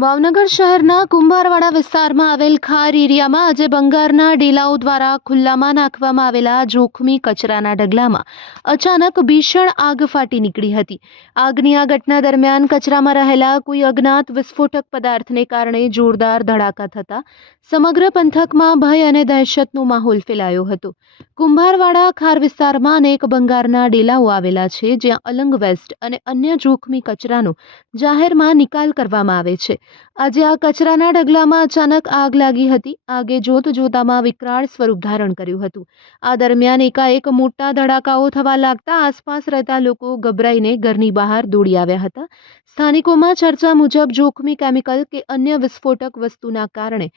ભાવનગર શહેરના કુંભારવાડા વિસ્તારમાં આવેલ ખાર એરિયામાં આજે બંગારના ડેલાઓ દ્વારા ખુલ્લામાં નાખવામાં આવેલા જોખમી કચરાના ઢગલામાં અચાનક ભીષણ આગ ફાટી નીકળી હતી। આગની આ ઘટના દરમિયાન કચરામાં રહેલા કોઈ અજ્ઞાત વિસ્ફોટક પદાર્થને કારણે જોરદાર ધડાકા થતા સમગ્ર પંથકમાં ભય અને દહેશતનો માહોલ ફેલાયો હતો। કુંભારવાડા ખાર વિસ્તારમાં અનેક બંગારના ડેલાઓ આવેલા છે, જ્યાં અલંગ વેસ્ટ અને અન્ય જોખમી કચરાનો જાહેરમાં નિકાલ કરવામાં આવે છે। આજે આ કચરાના ઢગલામાં અચાનક આગ લાગી હતી। આગે જોતજોતામાં વિકરાળ સ્વરૂપ ધારણ કર્યું હતું। આ દરમિયાન એકાએક મોટા ધડાકાઓ થવા લાગતા આસપાસ રહેતા લોકો ગભરાઈને ઘરની બહાર દોડી આવ્યા હતા। સ્થાનિકોમાં ચર્ચા મુજબ જોખમી કેમિકલ કે અન્ય વિસ્ફોટક વસ્તુના કારણે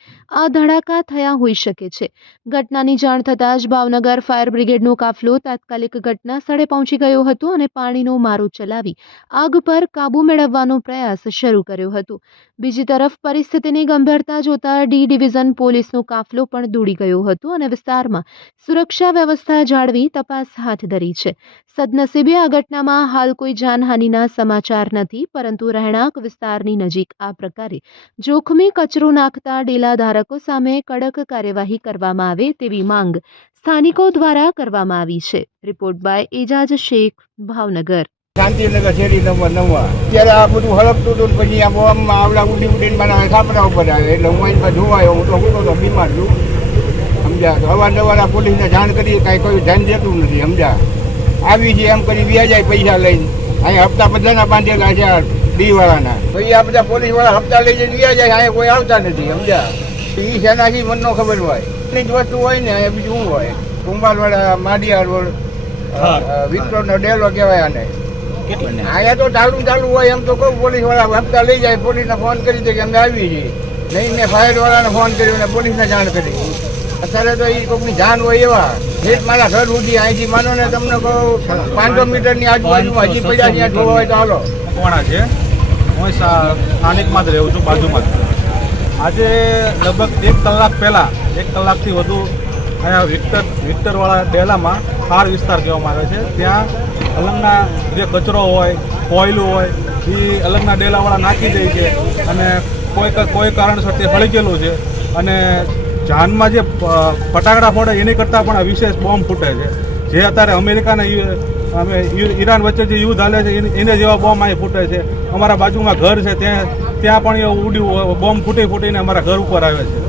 આ ધડાકા થયા હોઈ શકે છે। ઘટનાની જાણ થતાં જ ભાવનગર ફાયર બ્રિગેડનો કાફલો તાત્કાલિક ઘટના સ્થળે પહોંચી ગયો હતો અને પાણીનો મારો ચલાવી આગ પર કાબૂ મેળવવાનો પ્રયાસ શરૂ કર્યો હતો। બીજી તરફ પરિસ્થિતિની ગંભીરતા જોતા ડી ડિવિઝન પોલીસનો કાફલો પણ દોડી ગયો હતો અને વિસ્તારમાં સુરક્ષા વ્યવસ્થા જાળવી તપાસ હાથ ધરી છે। સદનસીબે આ ઘટનામાં હાલ કોઈ જાનહાનિના સમાચાર નથી, પરંતુ રહેણાંક વિસ્તારની નજીક આ પ્રકારે જોખમી કચરો નાખતા ડેલા ધારકો સામે કડક કાર્યવાહી કરવામાં આવે તેવી માંગ સ્થાનિકો દ્વારા કરવામાં આવી છે। Report by Ejaz Shaikh, Bhavnagar. શાંતિનગર શેરી નંબર 9 ત્યારે આ બધું હળપતું હતું, પછી આ બોમ્બમાં આવડા ઉડી ઉડીને મને ખાપરા ઉપર આવે એટલે હું અહીં જોવાયો, હું તો બીમાર છું, સમજ્યા। અવારનવાર આ પોલીસને જાણ કરી, કાંઈ કોઈ ધ્યાન દેતું નથી, સમજ્યા। આવી છે એમ કરી વ્યાજાય પૈસા લઈને, અહીંયા હપ્તા બધાના બાંધેલા છે ડીવાળાના, પછી આ બધા પોલીસવાળા હપ્તા લઈ જઈને વ્યાજાય, અહીંયા કોઈ આવતા નથી, સમજ્યા। એ શેનાથી મને ન ખબર હોય, એટલી જ વસ્તુ હોય ને અહીંયા બીજું શું હોય। કુંભારવાડા માડિયા રોડ વિક્ટોરનો ડેલો કહેવાય આને। અહીંયા તો ચાલુ હોય એમ તો કહું, પોલીસવાળા હપ્તા લઈ જાય, પોલીસને ફોન કરી દે કે અમે આવી છીએ, નહીં મેં ફાયરવાળાને ફોન કર્યો અને પોલીસને જાણ કરી। અત્યારે તો એ કોઈકની જાન હોય એવા ઠેઠ મારા ઘર સુધી, અહીંથી માનો ને તમને કહું 500 મીટરની આજુબાજુમાં હજી પડ્યા ત્યાં જોવા હોય તો હાલો કોણા છે। હું સ્થાનિકમાં જ રહું છું, બાજુમાં જ। આજે લગભગ 1 કલાક પહેલાં, 1 કલાકથી વધુ અહીંયા વિક્ટરવાળા ડેલામાં ખાર વિસ્તાર કહેવામાં આવે છે, ત્યાં અલંગના જે કચરો હોય, કોયલું હોય, એ અલંગના ડેલાવાળા નાખી દે છે અને કોઈ કારણસર તે હળી ગયેલું છે અને જાનમાં જે ફટાકડા ફોડે એની કરતાં પણ વિશેષ બોમ્બ ફૂટે છે, જે અત્યારે અમેરિકા અને ઈરાન વચ્ચે જે યુદ્ધ હાલે છે એને જેવા બોમ્બ અહીં ફૂટે છે। અમારા બાજુમાં ઘર છે, ત્યાં પણ એ બોમ્બ ફૂટીને અમારા ઘર ઉપર આવે છે।